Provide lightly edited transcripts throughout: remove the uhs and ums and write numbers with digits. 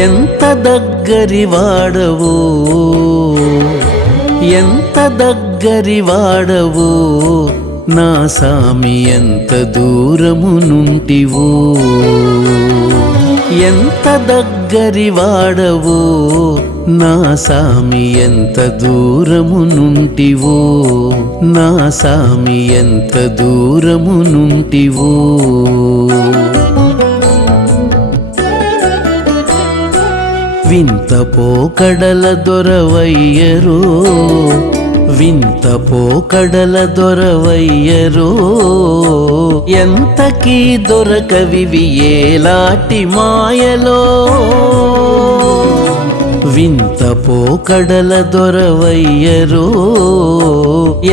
ఎంత దగ్గరి వాడవో ఎంత దగ్గరి వాడవో నా సామి ఎంత దూరము నుంటివో ఎంత దగ్గరి వాడవో నా సామి ఎంత దూరము నుంటివో నా సామి ఎంత దూరము నుంటివో వింత పోకడల దొరవయ్యరో వింత పోకడల దొరవయ్యరో ఎంతకీ దొరకవివి ఏలాటి మాయలో వింత పోకడల దొరవయ్యరో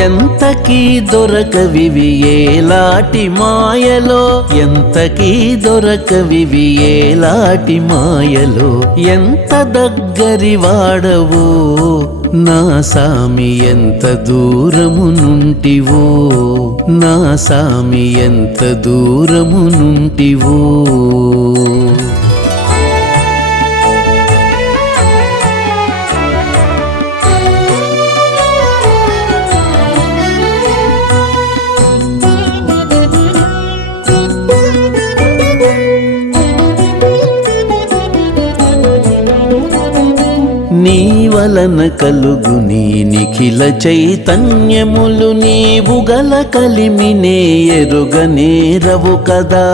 ఎంతకీ దొరకవివి ఏలాటి మాయలో ఎంతకీ దొరకవివి ఏలాటి మాయలో ఎంత దగ్గరి వాడవో నా సామి ఎంత దూరము నుంటివో నా సామి ఎంత దూరము నుంటివో నీ వలన కలుగు నీ నిఖిల చైతన్యములు నీవు గల కలిమినే ఎరుగనేరవు కదా